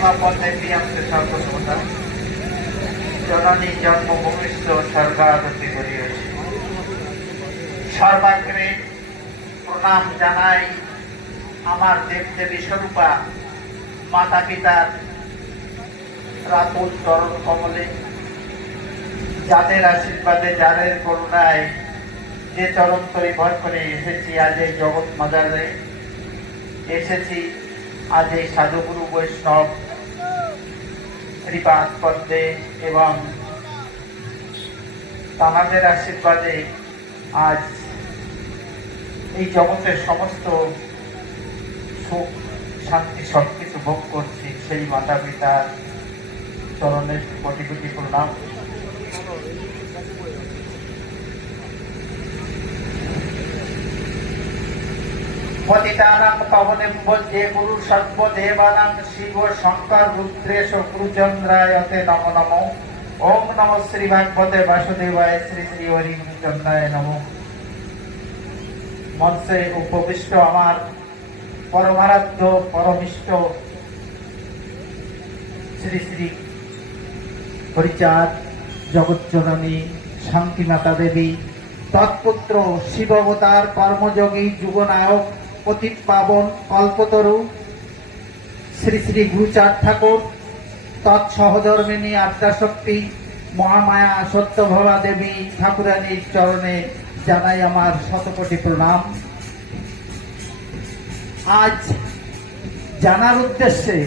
মহিমা পথে প্রিয়াংশে সর্বসমতা জননী জন্মভূমিষ্ঠ স্বর্গাগতি করিয়াছি। সর্বাগ্রে প্রণাম জানাই আমার দেবদেবী স্বরূপা মাতা পিতার রাতুল চরণ কমলে, যাদের আশীর্বাদে যাদের করুণায় যে চরণ তরি ভর করে এসেছি আজ এই জগৎ মাজারে, এসেছি আজ এই সাধুগুরু বৈষ্ণব কৃপা পদ্মে এবং তাহাদের আশীর্বাদে আজ এই জগতের সমস্ত সুখ শান্তি সবকিছু ভোগ করছি। সেই মাতা পিতার চরণের কোটি কোটি প্রণাম। পতিতানাং পাবনেম বন্দে গুরু সর্বদেবানাং শিব শঙ্কর রুদ্রেশ গুরুচন্দ্রায়তে নমো নমো। ওম নমঃ শ্রী ভাগবতে বাসুদেবায় শ্রী শ্রী হরি গুরুচন্দ্রায় নমো। মঞ্চে উপবিষ্ট আমার পরমারাধ্য পরমিষ্ট শ্রী শ্রী হরিচাঁদ জগজ্জননী শান্তিমাতা দেবী, তৎপুত্র শিববতার কর্মযোগী যুগনায়ক পতিত পাবন কল্পতরু শ্রী শ্রী গুরুচাঁদ ঠাকুর, তৎসহধর্মিনী আদ্যাশক্তি মহামায়া সত্যভবা দেবী ঠাকুরানীর চরণে জানাই আমার শতকোটি প্রণাম। আজ জানার উদ্দেশ্যে,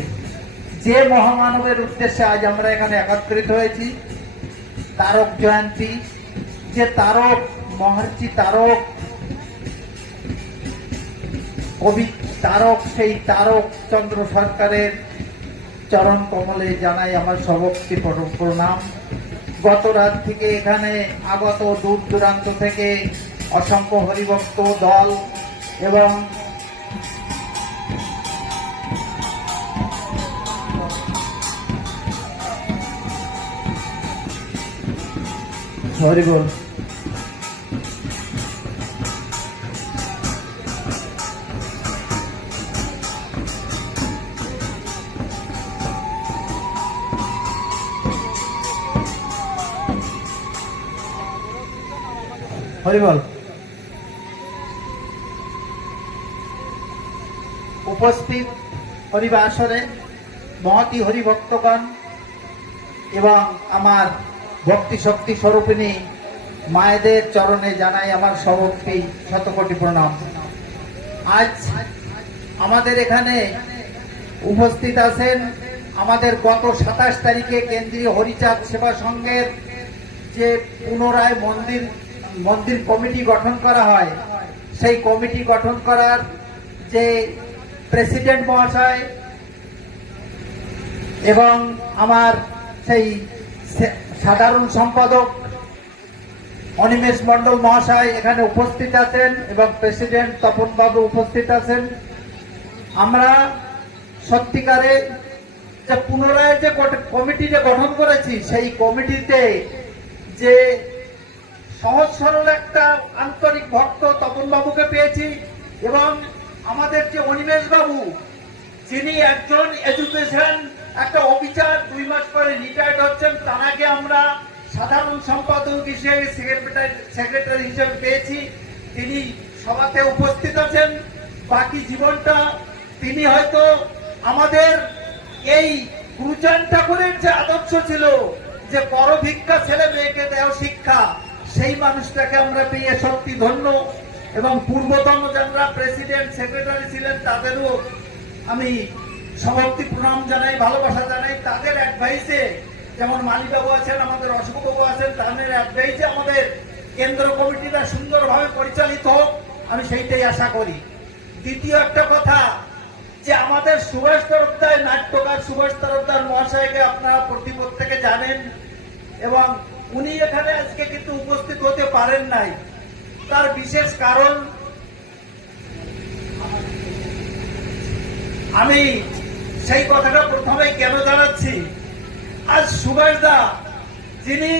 যে মহামানবের উদ্দেশ্যে আজ আমরা এখানে একত্রিত হয়েছি, তারক জয়ন্তী, যে তারক মহর্ষি তারক কবি তারক, সেই তারক চন্দ্র সরকারের চরণ কমলে জানাই আমার সবক্তি প্রণাম। গত রাত থেকে এখানে আগত দূর দূরান্ত থেকে অসংখ্য হরিভক্ত দল এবং হরিবল হরিবল উপস্থিত হরিবাসরে মহতি হরিভক্তগণ এবং আমার ভক্তি শক্তি স্বরূপিণী মায়েদের চরণে জানাই আমার সবক্তি শতকোটি প্রণাম। আজ আমাদের এখানে উপস্থিত আছেন আমাদের গত 27 তারিখে কেন্দ্রীয় হরিচাঁদ সেবা সংঘের যে পুনরায় মন্দির কমিটি গঠন করা হয়, সেই কমিটি গঠন করার যে প্রেসিডেন্ট মহাশয় এবং আমার সেই সাধারণ সম্পাদক অনিমেষ মণ্ডল মহাশয় এখানে উপস্থিত আছেন এবং প্রেসিডেন্ট তপন বাবু উপস্থিত আছেন। আমরা সত্যিকারে যে পুনরায় যে কমিটি যে গঠন করেছি, সেই কমিটিতে যে সহজ সরল একটা আন্তরিক ভক্ত তপন বাবুকে পেয়েছি এবং আমাদের যে অনিমেষ বাবু, যিনি একজন এডুকেশন একটা অফিসার, 2 মাস পরে রিটায়ার্ড হচ্ছেন, তাকে আমরা সাধারণ সম্পাদক হিসেবে সেক্রেটারি হিসেবে পেয়েছি। তিনি সভাতে উপস্থিত আছেন। বাকি জীবনটা তিনি হয়তো আমাদের এই গুরুচাঁদ ঠাকুরের যে আদর্শ ছিল যে করভিক্ষা ছেলে মেয়েকে দেও শিক্ষা, সেই মানুষটাকে আমরা পেয়ে সত্যি ধন্য। এবং পূর্বতন যারা প্রেসিডেন্ট সেক্রেটারি ছিলেন তাদেরও আমি সভক্তি প্রণাম জানাই, ভালোবাসা জানাই। তাদের অ্যাডভাইসে, যেমন মালিবাবু আছেন, আমাদের অশোকবাবু আছেন, তাদের অ্যাডভাইসে আমাদের কেন্দ্র কমিটিটা সুন্দরভাবে পরিচালিত হোক, আমি সেইটাই আশা করি। দ্বিতীয় একটা কথা, যে আমাদের সুভাষ তরফদার, নাট্যকার সুভাষ তরফদার মহাশয়কে আপনারা প্রত্যেকে জানেন এবং উনি এখানে আজকে কিন্তু উপস্থিত হতে পারেন নাই। তার বিশেষ কারণ আমি সেই কথাটা প্রথমে কেন জানাচ্ছি। আজ সুভাষ দা, যিনি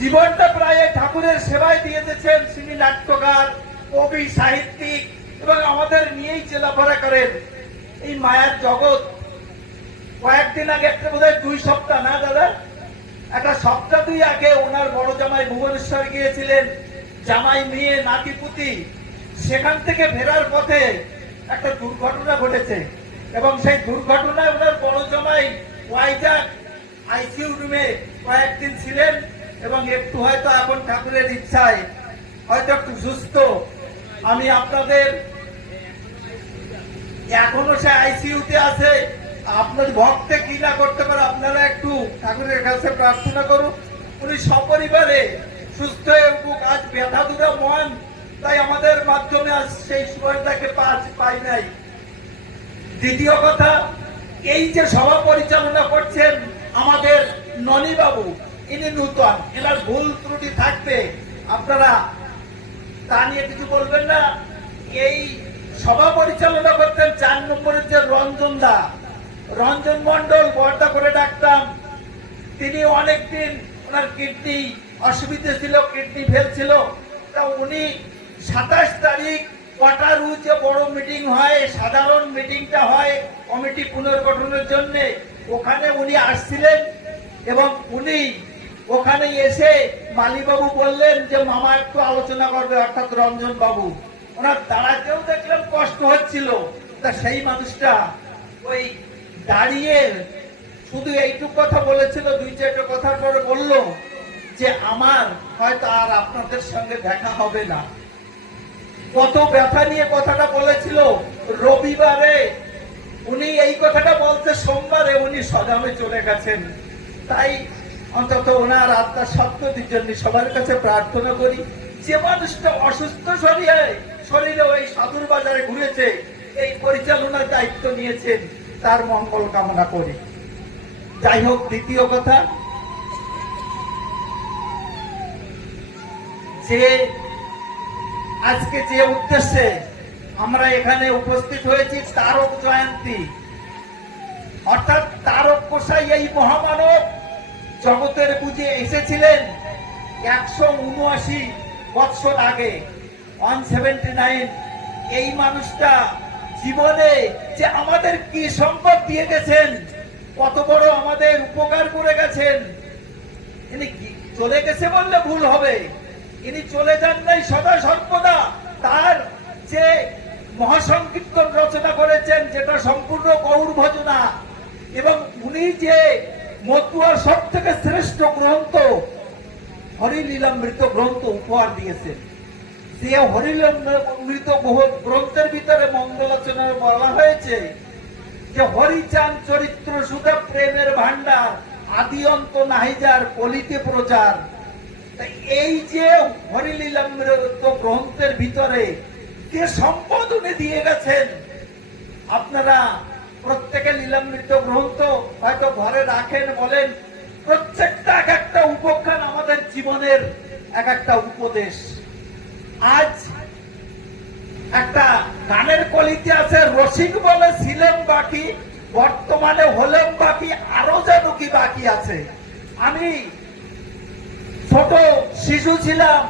জীবনটা প্রায় ঠাকুরের সেবায় দিয়ে দিয়েছেন, তিনি নাট্যকার, কবি, সাহিত্যিক এবং আমাদের নিয়েই চলাফেরা করেন। এই মায়ার জগৎ কয়েকদিন আগে, একটা বোধহয় 2 সপ্তাহ না দাদা, একটা সপ্তাহ 2 আগে ওনার বড় জামাই ভুবনেশ্বর গিয়েছিলেন, জামাই মেয়ে নাতিপুতি, সেখান থেকে ফেরার পথে একটা দুর্ঘটনা ঘটেছে এবং সেই দুর্ঘটনায় ওনার বড় জামাই ওয়াইজাগ আইসিইউ রুমে কয়েকদিন ছিলেন এবং একটু হয়তো এখন ঠাকুরের ইচ্ছায় হয়তো একটু সুস্থ। আমি আপনাদের, এখনো সে আইসিইউতে আছে, আপনার ভক্তে কি না করতে পারে আপনারা একটু ঠাকুরের কাছে প্রার্থনা করুন, উনি সপরিবারে সুস্থ হয়ে উঠুক। আজ ব্যথা দুরা মন, তাই আমাদের মাধ্যমে আজ সেই সুবর্ণাকে পাই নাই। দ্বিতীয় কথা, এই যে সভা পরিচালনা করছেন আমাদের ননী বাবু, ইনি নূতন, এনার ভুল ত্রুটি থাকবে, আপনারা তা নিয়ে কিছু বলবেন না। এই সভা পরিচালনা করতেন 4 নম্বরের যে রঞ্জন মন্ডল, বর্দা করে ডাকতাম, তিনি অনেকদিন ওনার কিডনি অসুবিধা ছিল, কিডনি ফেল ছিল, তা উনি 27 তারিখ কোয়াটারু যে বড় মিটিং হয়, সাধারণ মিটিংটা হয় কমিটি পুনর্গঠনের জন্য, ওখানে উনি আসছিলেন এবং উনি ওখানে এসে মালিবাবু বললেন যে মামা একটু আলোচনা করবে, অর্থাৎ রঞ্জন বাবু। ওনার দাঁড়াতেও দেখলাম কষ্ট হচ্ছিল, তা সেই মানুষটা ওই দাঁড়িয়ে শুধু এইটুকু কথা বলেছিল, 2-4টা কথার পরে বলল যে আমার হয়তো আর আপনাদের সঙ্গে দেখা হবে না। কত ব্যথা নিয়ে কথাটা বলেছিল। রবিবারে উনি এই কথাটা বলতে, সোমবারে উনি সদামে চলে গেছেন। তাই অন্তত ওনার আত্মার সত্যতির জন্য সবার কাছে প্রার্থনা করি। যে মানুষটা অসুস্থ শরীরে ওই সাধুর বাজারে ঘুরেছে, এই পরিচালনার দায়িত্ব নিয়েছেন, তার মঙ্গল কামনা করি। যাই হোক, দ্বিতীয় কথা, যে আজকে যে উদ্দেশ্যে আমরা এখানে উপস্থিত হয়েছি, তারক জয়ন্তী, অর্থাৎ তারক গোসাই এই মহামানব জগতের বুঝে এসেছিলেন 179 বৎসর আগে, 179। এই মানুষটা জীবনে যে আমাদের কি সম্পদ দিয়ে গেছেন, কত বড় আমাদের উপকার করে গেছেন। ইনি চলে গেছে বললে ভুল হবে, ইনি চলে যান নাই, সদা সর্বদা তার যে মহাসংকীর্তন রচনা করেছেন, যেটা সম্পূর্ণ গৌর ভজনা, এবং উনি যে মতুয়ার সব থেকে শ্রেষ্ঠ গ্রন্থ হরিলীলামৃত গ্রন্থ উপহার দিয়েছেন। যে হরিলীলামৃত গ্রন্থের ভিতরে মঙ্গলাচরণে বলা হয়েছে যে হরিচাঁদ চরিত্র সুধা প্রেমের ভান্ডার, আদি অন্ত নাহিজার কলিতে প্রচার। এই যে হরিলীলামৃত গ্রন্থের ভিতরে যে সম্পদ উনি দিয়ে গেছেন, আপনারা প্রত্যেকে লীলামৃত গ্রন্থ হয়তো ঘরে রাখেন, বলেন, প্রত্যেকটা এক একটা উপখ্যান আমাদের জীবনের এক একটা উপদেশ। আজ একটা গানের কলিতে আছে, রসিক বলে ছিলেন বাকি, বর্তমানে হলেন বাকি, আরো যেন কি বাকি আছে। আমি ছোট শিশু ছিলাম,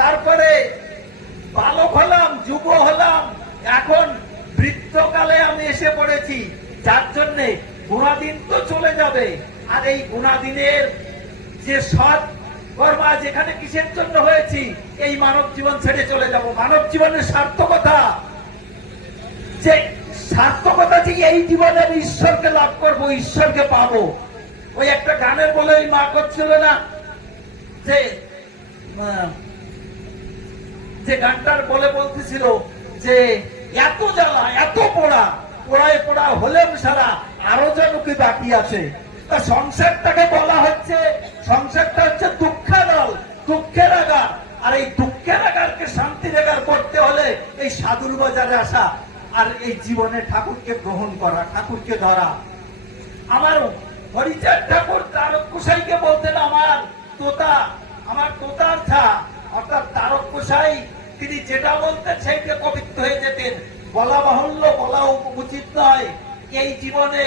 তারপরে বালক হলাম, যুব হলাম, এখন বৃদ্ধকালে আমি এসে পড়েছি, যার জন্য গুণাদিন তো চলে যাবে। আর এই গুণাদিনের যে সৎ কর্মা, যেখানে কিসের জন্য হয়েছি, এই মানব জীবন ছেড়ে চলে যাব। মানব জীবনের সার্থকতা, যে সার্থকতা যে এই জীবনে আমি ঈশ্বরকে লাভ করব, ঈশ্বরকে পাবো। ওই একটা গানের বলে ওই মা করছিল না, যে গানটার বলে বলতেছিল যে এত জ্বালা, এত পোড়ায় পোড়া হলেন সারা, আরো যেন কি বাকি আছে। তা সংসারটাকে বলা হচ্ছে, সংসারটা হচ্ছে দুঃখানল, দুঃখের আগার। আর এই দুঃখের আগারকে শান্তির আগার করতে হলে এই সাধুর বাজারে আসা, আর এই জীবনে ঠাকুরকে গ্রহণ করা, ঠাকুরকে ধরা। আমার হরিচাঁদ ঠাকুর তারক গোসাইকে বলতেন আমার তোতার ছা, অর্থাৎ তারক গোসাই তিনি যেটা বলতেন সেইটা কবিত্ব হয়ে যেতেন। বলা বাহুল্য, বলা উচিত নয়। এই জীবনে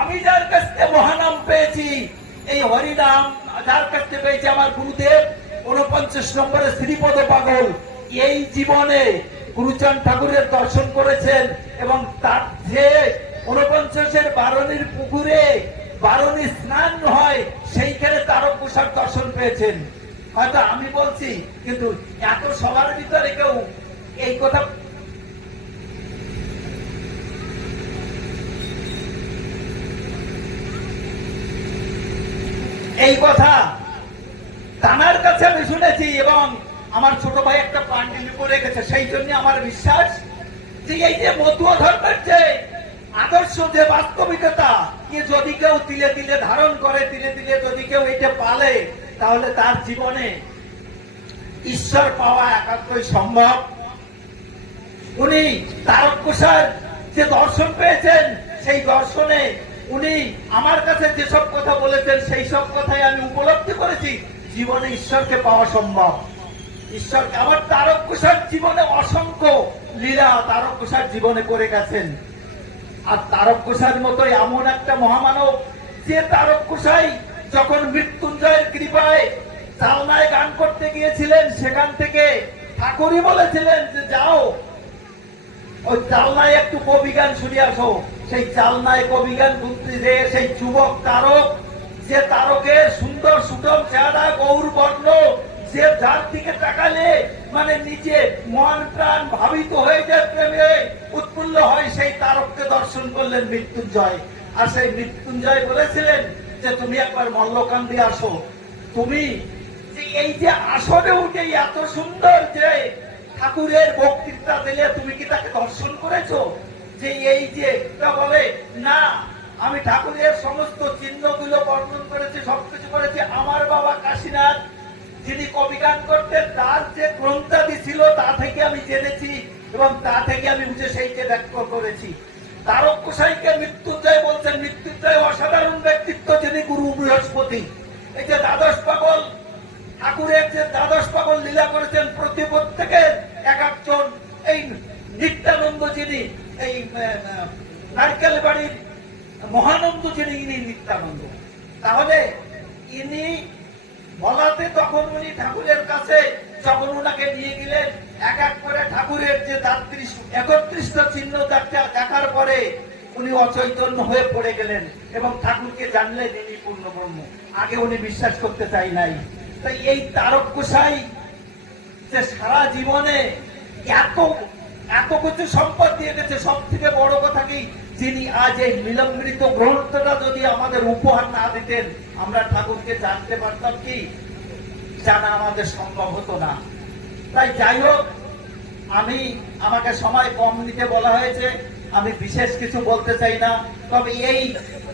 আমি যার কাছ থেকে মহানাম পেয়েছি, এই হরিনাম যার কাছ থেকে পেয়েছি আমার গুরুদেব 49 নম্বরে শ্রীপদ পাগল, এই জীবনে গুরুচাঁদ ঠাকুরের দর্শন করেছেন এবং তার যে 49 পঞ্চশের বারণীর পুকুরে বারণী স্নান হয়, সেইখানে তারকেশ্বর দর্শন পেয়েছেন। হয়তো আমি বলছি, কিন্তু এত সবার ভিতরে কেউ এই কথা তানার কাছে আমি শুনেছি, এবং আমার ছোট ভাই একটা পান্ডুলিপি রেখেছে। সেই জন্য আমার বিশ্বাস যে এই যে মতুয়া ধর্মের যে আদর্শ, যে বাস্তবিকতা, যদি কেউ তিলে তিলে ধারণ করে, তিলে তিলে যদি কেউ এটা পালে, তাহলে তার জীবনে ঈশ্বর পাওয়া একান্তই সম্ভব। উনি তারকেশ্বর যে দর্শন পেয়েছেন, সেই দর্শনে উনি আমার কাছে যেসব কথা বলেছেন, সেই সব কথাই আমি উপলব্ধি করেছি জীবনে ঈশ্বরকে পাওয়া সম্ভব। ঈশ্বরকে আমার তারকেশ্বর জীবনে অসংখ্য লীলা তারকেশ্বর জীবনে করে গেছেন। আর তারকেশ্বর মতোই এমন একটা মহামানব, যে তারকেশ্বর যখন মৃত্যুঞ্জয়ের কৃপায় চালনায় গান করতে গিয়েছিলেন, সেখান থেকে ঠাকুরই বলেছিলেন যে যাও ওই চালনায় একটু কবি গান শুনে আসো। সেই চালনায় কবি গান ঘুরতে যে সেই যুবক তারক, যে তারকের সুন্দর সুটম চেহারা, গৌর বর্ণ, যে যার দিকে তাকালে মানে নিচে মন প্রাণ ভাবিত হয়ে যায়, প্রেমে উৎফুল্ল হয়, সেই তারককে দর্শন করলেন মৃত্যুঞ্জয়। আর সেই মৃত্যুঞ্জয় বলেছিলেন যে তুমি একবার মল্লকান্দি আসো। তুমি এই যে আসনে উঠে এত সুন্দর যে ঠাকুরের বক্তৃতা দিলে, তুমি কি তাকে দর্শন করেছো? যে এই যে বলে না, আমি ঠাকুরের সমস্ত চিহ্নগুলো বর্ণন করেছি, সবকিছু করেছি। আমার বাবা কাশীনাথ যিনি কবি গান করতেন, তার যে গ্রন্থাদি ছিল তা থেকে আমি জেনেছি, এবং তা থেকে আমি বুঝে সেইকে ব্যাখ্যা করেছি। তারকেশ্বরকে মৃত্যুঞ্জয় বলছেন। মৃত্যুঞ্জয় অসাধারণ ব্যক্তিত্ব, যিনি গুরু বৃহস্পতি। এই যে দ্বাদশ পাগল ঠাকুরের যে দ্বাদশ পাগল লীলা করেছেন, প্রত্যেকের এক একজন, এই নিত্যানন্দ যিনি এই নারকেল বাড়ির মহানন্দ, যিনি ইনি নিত্যানন্দ। তাহলে ইনি বলাতে তখন উনি ঠাকুরের কাছে যখন উনাকে নিয়ে গেলেন, এক এক করে ঠাকুরের যে 31টা চিহ্ন দেখার পরে উনি অচৈতন্য হয়ে পড়ে গেলেন, এবং ঠাকুরকে জানলেন ইনি পূর্ণ ব্রহ্ম। আগে উনি বিশ্বাস করতে চাই নাই। তাই এই তারকেশ্বর যে সারা জীবনে এত এত কিছু সম্পদ দিয়ে গেছে, সব থেকে বড় কথা কি, যিনি আজ এই বিলম্বিত গ্রন্থটা যদি আমাদের উপহার না দিতেন, আমরা ঠাকুরকে জানতে পারতাম কি? জানা আমাদের সম্ভব হতো না। তাই যাই হোক, আমাকে সময় কম দিতে বলা হয়েছে, আমি বিশেষ কিছু বলতে চাই না। তবে এই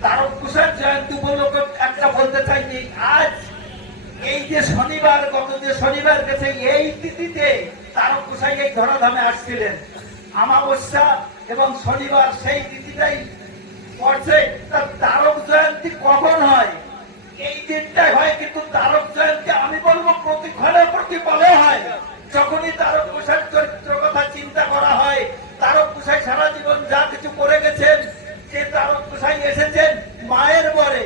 তারকেশ্বর জয়ন্তী উপলক্ষে একটা বলতে চাই যে আজ এই যে শনিবার, গত যে শনিবার গেছে, এই তিথিতে তারকেশ্বর এই ধরাধামে আসছিলেন। অমাবস্যা এবং শনিবার সেই তিথিটাই পড়ছে। তারক জয়ন্তী কখন হয়? এই দিনটাই হয়, কিন্তু তারক জয়ন্তী আমি বলবো প্রতিক্ষণে প্রতিপলে হয়। যখনই তারকেশ্বর চরিত্র কথা চিন্তা করা হয়, তারকেশ্বর সারা জীবন যা কিছু করে গেছেন, যে তারকেশ্বর এসেছেন মায়ের বরে,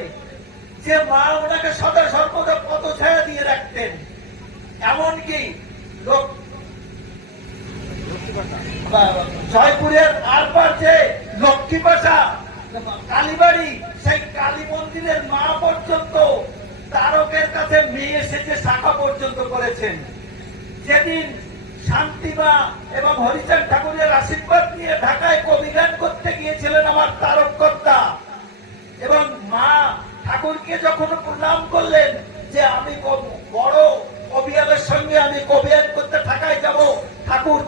যে মা ওনাকে সদা সর্বদা পদ ছায়া দিয়ে রাখতেন। এমনকি লোক জয়পুরের আরপার যে লক্ষ্মীপাশা কালীবাড়ি, সেই কালী মন্দিরের মা পর্যন্ত তারকের কাছে মেয়ে এসেছে, শাখা পর্যন্ত করেছেন। যেদিন শান্তিমা এবং হরিচাঁদ ঠাকুরের আশীর্বাদ নিয়ে ঢাকায় কবি গান করতে গিয়েছিলেন আমার তারককর্তা, এবং মা ঠাকুরকে যখন প্রণাম করলেন যে আমি বড় কবিয়ালের সঙ্গে আমি কবিয়ান করতে ঢাকায় যাব, ঠাকুর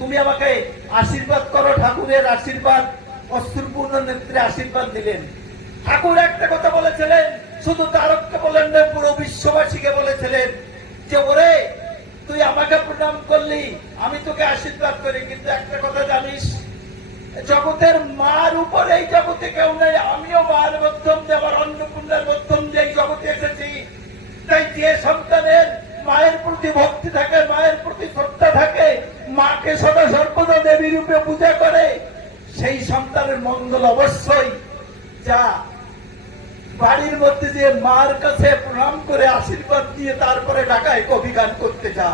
তুমি আমাকে আশীর্বাদ করো। ঠাকুরের আশীর্বাদ অশ্রুপূর্ণ নেত্রে আশীর্বাদ দিলেন। ঠাকুর একটা কথা বলেছিলেন, শুধু তারককে বলেন না, পুরো বিশ্ববাসীকে বলেছিলেন যে ওরে তুই আমাকে প্রণাম করলি, আমি তোকে আশীর্বাদ করি, কিন্তু একটা কথা জানিস, জগতের মার উপরে এই জগতে কেউ নেই। আমিও মার মধ্যম যে আমার অন্নপূর্ণার মধ্যম যে জগতে এসেছি। তাই যে সন্তানের মায়ের প্রতি ভক্তি থাকে, মায়ের প্রতি শ্রদ্ধা থাকে, মাকে সদা সর্বদা দেবী রূপে পূজা করে, সেই সন্তানের মঙ্গল অবশ্যই। যা বাড়ির মধ্যে যে মার কাছে প্রণাম করে আশীর্বাদ দিয়ে তারপরে ঢাকায় কবি গান করতে যা।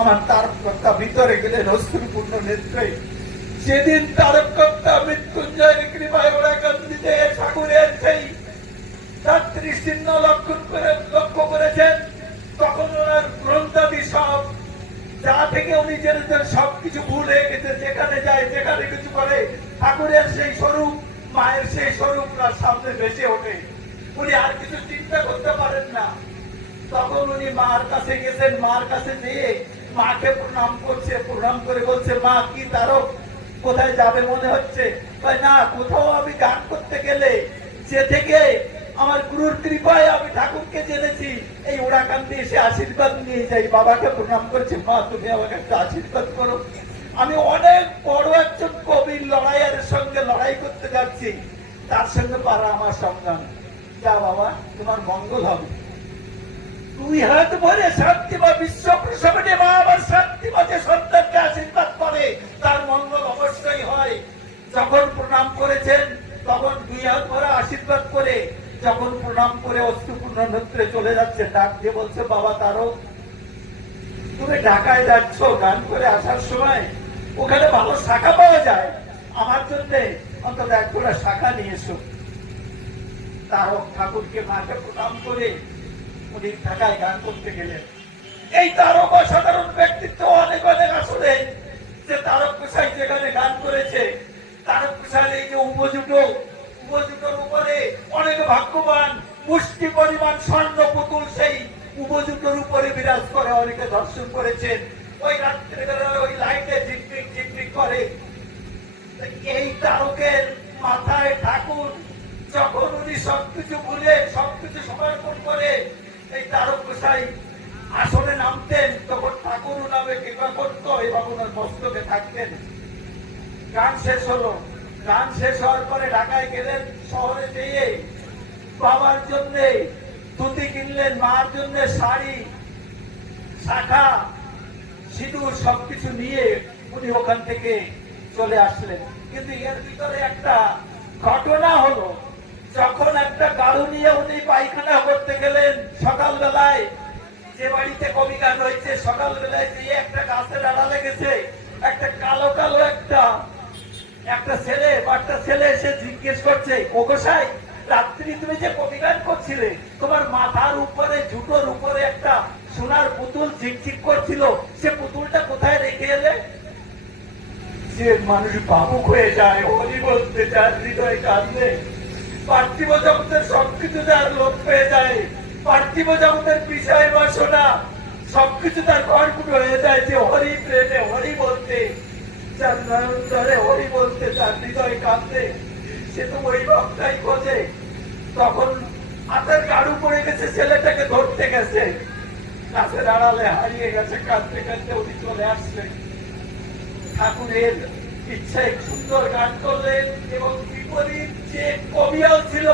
আমার তারককর্তা ভিতরে গেলেন অশ্রুপূর্ণ নেত্রে। সেদিন তারককর্তা মৃত্যুঞ্জয়ের কৃপায় করে ঠাকুরের সেই স্বরূপ, মায়ের সেই স্বরূপ তার সামনে ভেসে ওঠে। উনি আর কিছু চিন্তা করতে পারেন না। তখন উনি মার কাছে গেছেন, মার কাছে যেয়ে মাকে প্রণাম করছে, প্রণাম করে বলছে, মা কি তারক কোথায় যাবে মনে হচ্ছে? না, কোথাও আমি গান করতে গেলে যে থেকে আমার গুরুর কৃপায় আমি ঠাকুরকে জেনেছি, এই ওড়াকান্দি এসে আশীর্বাদ নিয়ে যাই। বাবাকে প্রণাম করছে, মা তুমি আমাকে একটা আশীর্বাদ করো, আমি অনেক বড় একজন কবির লড়াইয়ের সঙ্গে লড়াই করতে যাচ্ছি, তার সঙ্গে পারা আমার সংগ্রাম। যা বাবা, তোমার মঙ্গল হবে। দুই হাত ভরে শান্তি বা বিশ্ব প্রসবনে মা আবার শান্তি বাজে সন্তানকে আশীর্বাদ করে, তার মঙ্গল অবশ্যই হয়। যখন প্রণাম করেছেন তখন দুই হাত ভরে আশীর্বাদ করে, যখন প্রণাম করে অস্ত্রপূর্ণ নত্রে চলে যাচ্ছে, ডাক দিয়ে বলছে, বাবা তারক তুমি ঢাকায় যাচ্ছ, গান করে আসার সময় ওখানে ভালো শাখা পাওয়া যায়, আমার জন্য অন্তত এক গোড়া শাখা নিয়ে এসো। তারক ঠাকুরকে মাকে প্রণাম করে উনি ঢাকায় গান করতে গেলেন। এই তারক অসাধারণ ব্যক্তিত্ব অনেক অনেক আসলে, যে তারক গোসাই যেখানে গান করেছে, তারক গোসাই এই যে উপজুটোর উপরে অনেক ভাগ্যবান মুষ্টি পরিমাণ স্বর্ণ পুতুল সেই উপজুটোর উপরে বিরাজ করে, অনেকে দর্শন করেছেন। ওই রাত্রিবেলা ওই লাইটে ঝিকমিক ঝিকমিক করে। এই তারকের মাথায় ঠাকুর যখন উনি সবকিছু ভুলে সবকিছু সমর্পণ করে এই তারক গোসাই আসনে নামতেন, তখন ঠাকুর নামে কৃপা করতো এবং ওনার মস্তকে থাকতেন। গান শেষ হলো, গান শেষ হওয়ার পরে ঢাকায় গেলেন। শহরে যেয়ে বাবার জন্য ধুতি কিনলেন, মার জন্য শাড়ি, শাখা, সিঁদুর সবকিছু নিয়ে উনি ওখান থেকে চলে আসলেন। কিন্তু এর ভিতরে একটা ঘটনা হলো, যখন একটা গাড়ু নিয়ে উনি পায়খানা করতে গেলেন সকালবেলায়, যে বাড়িতে কবি গান হয়েছে, সকালবেলায় যে একটা গাছের আড়ালে গেছে, একটা কালো কালো একটা ছেলে বাচ্চা ছেলে এসে জিজ্ঞেস করছে, ও গোসাই রাত্রি তুমি যে কবি গান করছিলে, তোমার মাথার উপরে জুটোর উপরে একটা সোনার পুতুল ঝিকঝিক করছিল, সে পুতুলটা কোথায় রেখে এলে? যে মানুষ ভাবুক হয়ে যায়, হরি বলতে যার হৃদয় কাঁদলে, পার্থিব জগতের সবকিছু যার লোক পেয়ে যায়, পার্থিব জগতের বিষয় বাসনা সবকিছু তার কর্কুট হয়ে যায়, যে হরি প্রেমে হরি বলতে, যার নয়ন ধরে হরি বলতে, তার হৃদয় কাঁদতে, সে তো ওই ভক্তাই খোঁজে। তখন হাতের গাড়ু পড়ে গেছে, ছেলেটাকে ধরতে গেছে, গাছের আড়ালে হারিয়ে গেছে, কাঁদতে কাঁদতে উনি চলে আসলেন। ঠাকুরের ইচ্ছায় সুন্দর গান করলেন এবং বিপরীত যে কবিয়াল ছিল,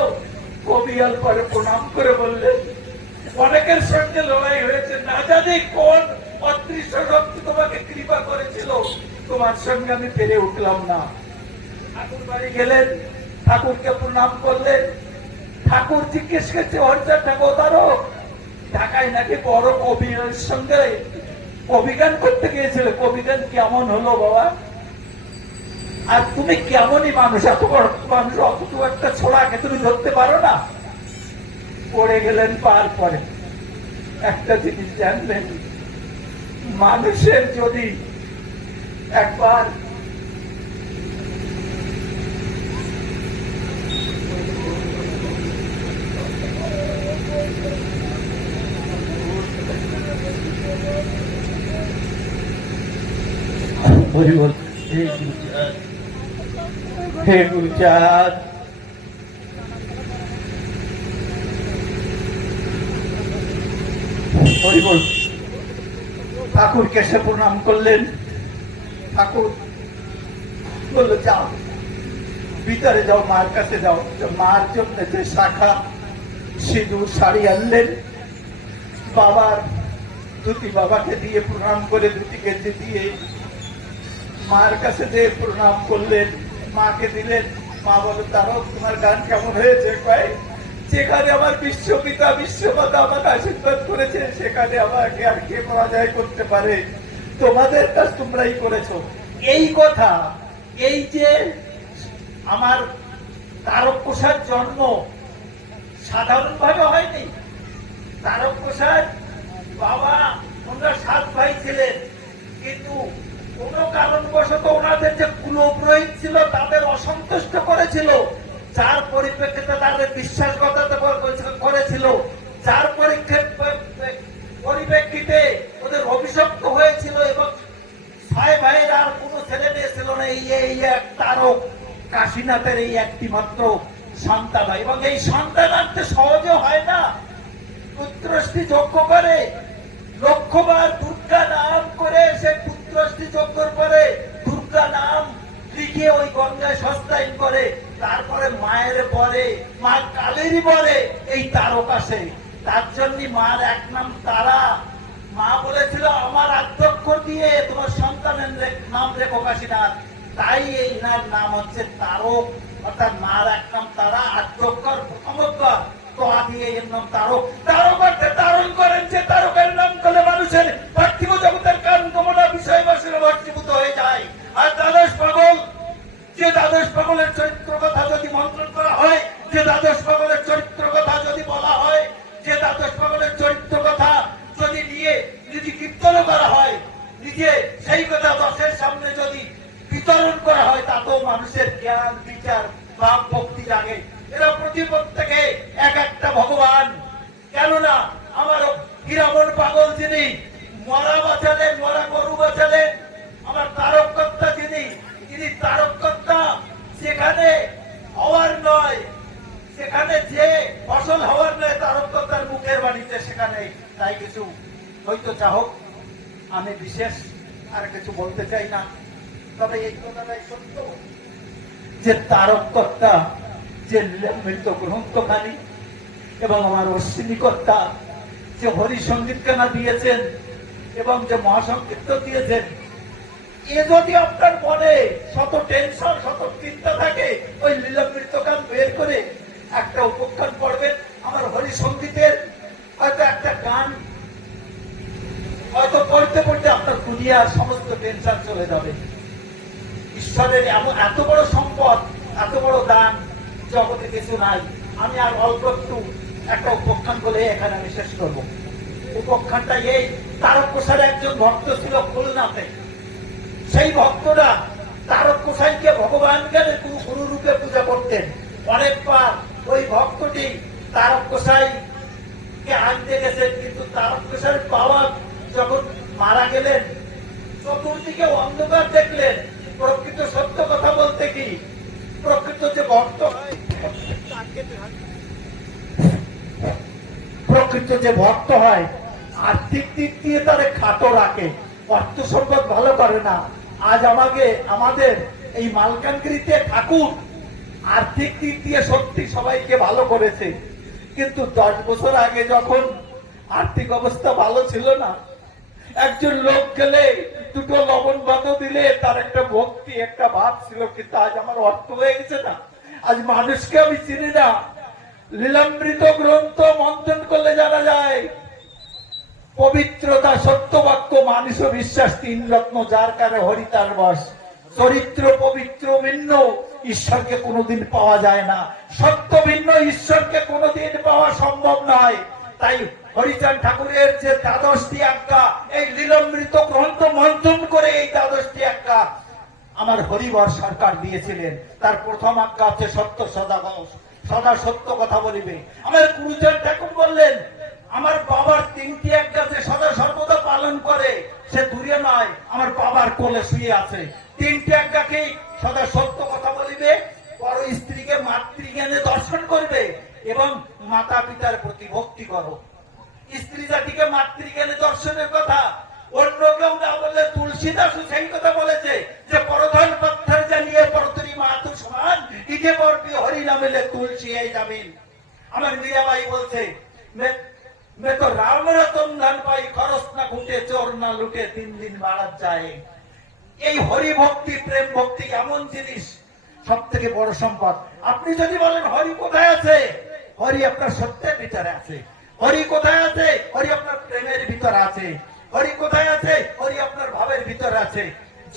কবিয়াল পরে প্রণাম করে বললেন, অনেকের সঙ্গে লড়াই হয়েছে, না জানি কোন অদৃশ্য শক্তি তোমাকে কৃপা করেছিল, তোমার সঙ্গে আমি পেরে উঠলাম না। ঠাকুর বাড়ি গেলেন, ঠাকুরকে প্রণাম করলেন। ঠাকুর জিজ্ঞেস করছে, হরিচাঁদ ঠাকুর তারক ঢাকায় নাকি বড় কবির সঙ্গে কবিগান করতে গিয়েছিল, কবিগান কেমন হলো বাবা? আর তুমি কেমনই মানুষ, এত বড় মানুষ, অত একটা ছোড়াকে তুমি ধরতে পারো না? পড়ে গেলেন পার পরে। একটা জিনিস জানলেন, মানুষের যদি একবার হে গুরুচাঁদ, ঠাকুরকে সে প্রণাম করলেন। ঠাকুর বললো, যাও ভিতরে যাও, মার কাছে যাও। মার জন্য যে শাখা সিঁদুর শাড়ি আনলেন, বাবার ধুতি বাবাকে দিয়ে প্রণাম করে, ধুতি গেঞ্জি দিয়ে মার কাছে যে প্রণাম করলেন, মাকে দিলেন। মা বলো, তারক তোমার গান কেমন হয়েছে? কয়, যেখানে আমার বিশ্বপিতা বিশ্বমাতা আমাকে আশীর্বাদ করেছে, সেখানে আমাকে আর কে পরাজয় করতে পারে? তোমাদের কাজ তোমরাই করেছো। এই কথা, এই যে আমার তারক প্রসাদ জন্ম সাধারণ ভাবে হয়নি। তারক প্রসাদ বাবা, ওনারা 7 ভাই ছিলেন, কিন্তু কোন কারণবশত ওনাদের যে কুলপুরোহিত ছিল তাদের অসন্তুষ্ট করেছিল, যার পরিপ্রেক্ষিতে তাদের বিশ্বাসঘাতকতা করেছিল, যার পরিপ্রেক্ষিতে ওদের অভিশপ্ত হয়েছিল এবং ছয় ভাইয়ের আর কোনো ছেলে মেয়ে ছিল না, এই এক তারক কাশীনাথের এই একটি মাত্র সন্তান হয়। এবং এই সন্তান আনতে সহজে হয় না, পুত্রষ্টি যজ্ঞ করে লক্ষ্যবার দুর্গা নাম করে, সে পুত্রষ্টি যজ্ঞর পরে দুর্গা নাম লিখে ওই গঙ্গায় সস্তায়ন করে, তারপরে মায়ের পরে মা কালেরই পরে এই তারক আসে। তার জন্য মার এক নাম তারা। মা বলেছিল আমার আদ্যক্ষর দিয়ে তোমার সন্তানের নাম রেখো কাশীনাথ, তাই এই নাম হচ্ছে তারক, অর্থাৎ মার এক নাম তারা, আদ্যক্ষর প্রথমবার তো দিয়ে এর নাম তারক। তারক অর্থে তারণ করেন, যে তারকের নাম করলে মানুষের পার্থিব জগতের কারণ কামনা বিষয় বাসনে ভর্তিভূত হয়ে যায়। আর দ্বাদশ পাগল, যে দ্বাদশ পাগলের চরিত্র কথা যদি মন্ত্রণ করা হয়, যে দ্বাদশ পাগলের চরিত্র কথা যদি বলা হয়, যে দ্বাদশ পাগলের চরিত্র কথা যদি নিয়ে যদি কীর্তন করা হয়, নিজে সেই কথা দশের সামনে যদি বিতরণ করা হয়, তাতেও মানুষের জ্ঞান বিচার ভাব ভক্তি জাগে। এরা প্রত্যেকে এক একটা ভগবান। কেননা আমার হীরামন পাগল যিনি মরা বাঁচালেন, মরা গরু বাঁচালেন, আমার তারককর্তা যিনি তারককর্তা, সেখানে হওয়ার নয়, সেখানে যে ফসল হওয়ার নয় তারককর্তার মুখের বাণীতে সেখানে তাই কিছু হয়তো চাহক। আমি বিশেষ আর কিছু বলতে চাই না, তবে এই কথাটাই সত্য যে তারককর্তা যে মৃত গ্রন্থখানি এবং আমার অশ্বিনীকর্তা যে হরিসঙ্গীতখানা দিয়েছেন এবং যে মহাসংকীর্তন দিয়েছেন, এ যদি আপনার মনে শত টেনশন শত চিন্তা থাকে, ওই লীলামৃত গান বের করে একটা উপখ্যান পড়বেন, আমার হরিসঙ্গীতের হয়তো একটা গান হয়তো পড়তে পড়তে আপনার দুনিয়ার সমস্ত টেনশন চলে যাবে। ঈশ্বরের এমন এত বড় সম্পদ, এত বড় দান জগতে কিছু নাই। আমি আর অল্প একটু একটা উপখ্যান বলে এখানে আমি শেষ করব। উপখ্যানটা এই, তারক গোসাইয়ের একজন ভক্ত ছিল খুলনাতে। সেই ভক্তরা তারক গোসাইকে ভগবান জ্ঞানে গুরু রূপে পূজা করতেন। অনেকবার ওই ভক্তটি তারক গোসাইকে আনতে গেছেন, কিন্তু তারক গোসাইয়ের বাবা যখন মারা গেলেন, চতুর্দিকে অন্ধকার দেখলেন। প্রকৃত সত্য কথা বলতে কি, প্রকৃত যে ভক্ত হয়, প্রকৃত যে ভক্ত হয় আর্থিক দিক দিয়ে তারে খাটো রাখে, অর্থ সম্পদ ভালো করে না। আজ আমাদের এই মালকানগিরিতে ঠাকুর আর্থিক দিক দিয়ে সত্যি সবাইকে ভালো করেছে, কিন্তু 10 বছর আগে যখন আর্থিক অবস্থা ভালো ছিল না, একজন লোক গেলে দুটো লবণ বাঁধো দিলে তার একটা ভক্তি একটা ভাব ছিল, কিন্তু আজ আমার অর্থ হয়ে গেছে না, আজ মানুষকে আমি চিনি না। লীলামৃত গ্রন্থ মন্থন করলে জানা যায় পবিত্রতা, সত্যবাক্য, মানুষ বিশ্বাস, 3 রত্ন যার কারে হরিতার বস। চরিত্র পবিত্র ভিন্ন ঈশ্বরকে কোনোদিন পাওয়া যায় না, সত্য ভিন্ন ঈশ্বরকে কোনোদিন পাওয়া সম্ভব নয়। তাই হরিচাঁদ ঠাকুরের যে 12টি আজ্ঞা, এই লীলামৃত গ্রন্থ মন্থন করে এই 12টি আজ্ঞা আমার হরিবর সরকার দিয়েছিলেন। তার প্রথম আজ্ঞা হচ্ছে সত্য সদা সত্য কথা বলিবে। আমার গুরুচাঁদ ঠাকুর বললেন, আমার বাবার 3টি আজ্ঞা যে সদা সর্বদা পালন করে সে দূরে নয়, আমার বাবার কোলে শুয়ে আছে। 3টি আজ্ঞা কি? সদা সত্য কথা বলিবে, পর স্ত্রীকে মাতৃজ্ঞানে দর্শন করবে এবং মাতা পিতার প্রতি ভক্তি করো। স্ত্রী জাতিকে মাতৃজ্ঞানে দর্শনের কথা অন্য কেউ না বললে তুলসীদাস সেই কথা বলেছে যে পরধন পাথর জানিয়ে পরতরি মাতু সমান, ইকে পরবি হরি নামেলে তুলসী এই যাবেন। আমার মীরাবাই বলছে, मैं तो राम रतन धन पाई, खरस ना घुटे चोर ना लुटे, 3 दिन বাড়াত যায়। এই হরি ভক্তি প্রেম ভক্তি এমন জিনিস, সব থেকে বড় সম্পদ। আপনি যদি বলেন হরি কোথায় আছে, হরি আপনার সত্যের ভিতরে আছে। হরি কোথায় আছে, হরি আপনার প্রেমের ভিতরে আছে। হরি কোথায় আছে, হরি আপনার ভাবের ভিতরে আছে।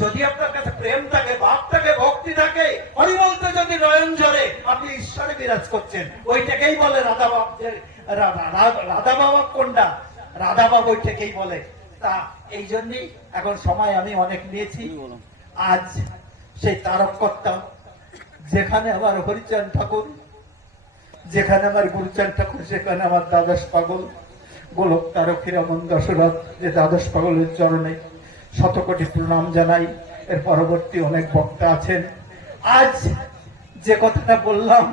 যদি আপনার কাছে প্রেম থাকে, ভাব থাকে, ভক্তি থাকে, হরি বলতে যদি নয়ন ঝরে, আপনি ঈশ্বরে বিরাজ করছেন। ওইটাকেই বলে রাধা বাবা। রাধা বাবা কোনটা? রাধা বাবা ওইটাকেই বলে। তা এই জন্যই এখন সময় আমি অনেক নিয়েছি। আজ সেই তারক কর্তা, যেখানে আমার হরিচাঁদ ঠাকুর, যেখানে আমার গুরুচাঁদ ঠাকুর, সেখানে আমার দ্বাদশ পাগল গোলক তারক হীরামন দশরথ, যে দ্বাদশ পাগলের চরণে শতকোটি প্রণাম জানাই। এর পরবর্তী অনেক বক্তা আছেন। আজ যে কথাটা বললাম,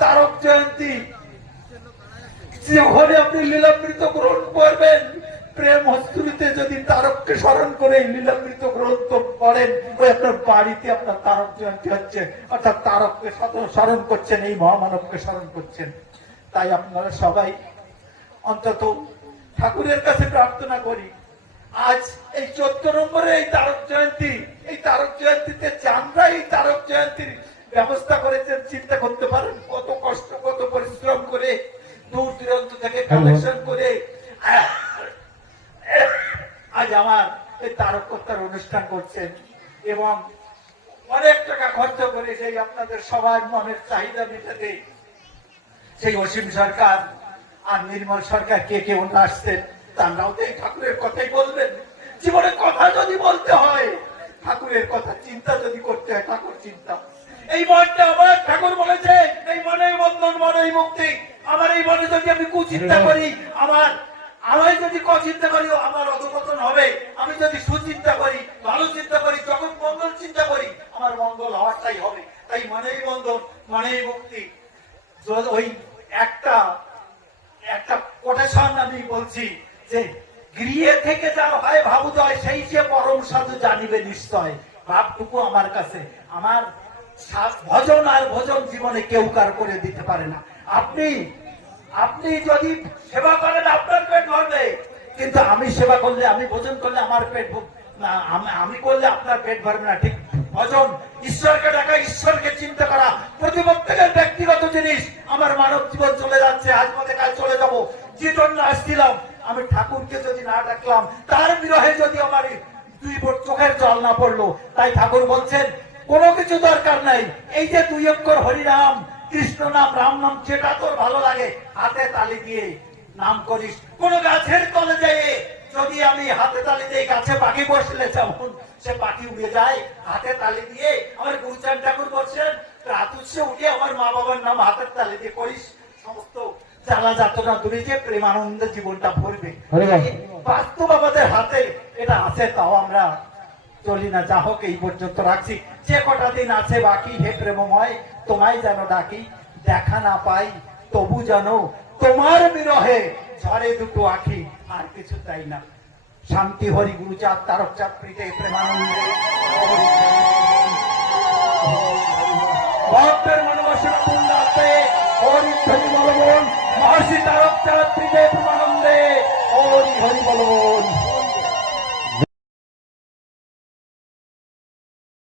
তারক জয়ন্তী, যে ঘরে আপনি লীলামৃত গ্রহণ করবেন, প্রেম হস্তুরিতে যদি তারককে স্মরণ করে এই লীলামৃত গ্রহণ করেন, ওই আপনার বাড়িতে আপনার তারক জয়ন্তী হচ্ছে, অর্থাৎ তারককে স্মরণ করছেন, এই মহামানবকে স্মরণ করছেন। তাই আপনারা সবাই অন্তত ঠাকুরের কাছে প্রার্থনা করি, আজ এই 14 নম্বরে এই তারক জয়ন্তী, এই তারক জয়ন্তীতে চাঁদরা এই তারক জয়ন্তীর ব্যবস্থা করেছেন। চিন্তা করতে পারেন কত কষ্ট, কত পরিশ্রম করে, দূর দূরান্ত থেকে কালেকশন করে আজ আমার এই তারকতার অনুষ্ঠান করছেন, এবং অনেক টাকা খরচ করে সেই আপনাদের সবার মনের চাহিদা মেটাতে সেই অসীম সরকার আর নির্মল সরকার, কে কে অন্য আসছেন, তারাও তো এই ঠাকুরের কথাই বলবেন। জীবনে কথা যদি বলতে হয়, ঠাকুরের কথা চিন্তা যদি করতে হয়, ঠাকুর চিন্তা। এই মনটা আমার ঠাকুর বলেছে, এই মনেই বন্ধন, মনেই মুক্তি। আমার এই মনে যদি আমি কুচিন্তা করি, আমায় যদি চিন্তা করি, আমার অধপতন হবে। আমি যদি সুচিন্তা করি, ভালো চিন্তা করি, যখন মঙ্গল চিন্তা করি, আমার মঙ্গল হওয়ারটাই হবে। তাই মনেই বন্ধন, মনেই মুক্তি। ওই একটা কোটেশন আমি বলছি যে, গৃহে থেকে যা হয় ভাবুদয়, সেই যে পরম সাধু জানিবে নিশ্চয়। ভাবটুকু আমার কাছে, আমার ভজন আর ভোজন জীবনে কেউ কার করে দিতে পারে না। আপনি যদি সেবা করেন, আপনার পেট ভরবে, কিন্তু আমি সেবা করলে, আমি ভোজন করলে আমার পেট না, আমি করলে আপনার পেট ভরবে না। ঠিক ভজন, ঈশ্বরকে ডাকা, ঈশ্বরকে চিন্তা করা, প্রতি প্রত্যেকের ব্যক্তিগত জিনিস। আমার মানব জীবন চলে যাচ্ছে, আজ মতে কাল চলে যাব, যে জন্য আসছিলাম, আমি ঠাকুরকে যদি না ডাকলাম, তার বিরহে যদি আমার 2 ফোঁটা চোখের জল না পড়লো। তাই ঠাকুর বলছেন কোনো কিছু দরকার নাই, এই যে 2 অক্ষর হরিনাম, কৃষ্ণ নাম, রাম নাম, যেটা তোর ভালো লাগে হাতে তালি দিয়ে নাম করিস। কোন গাছের তলে যেয়ে যদি আমি হাতে তালি দিয়ে, গাছে পাখি বসলে যেমন সে পাখি উড়ে যায়, হাতে তালি দিয়ে। আমার গুরুচাঁদ ঠাকুর বলছেন, রাত উঠে উঠে আমার মা বাবার নাম হাতের তালি দিয়ে করিস, সমস্ত জ্বালা যাতনা দূরে যে প্রেমানন্দে জীবনটা ভরবে। বাস্তব আমাদের হাতে এটা আছে, তাও আমরা চলি না। যা হোক, এই পর্যন্ত রাখছি। যে কটা দিন আছে বাকি, হে প্রেমময় তোমায় যেন ডাকি, দেখা না পাই তবু যেন তোমার বিরহে ঝরে 2 আখি, আর কিছু চাই না। শান্তি হরি গুরুচাঁদ তারক চাঁদ প্রীতে প্রেমানন্দে ভক্তের মনোবাসনা পূর্ণার্থে হরি ধ্বনি বলবন মহর্ষি তারক চাঁদ।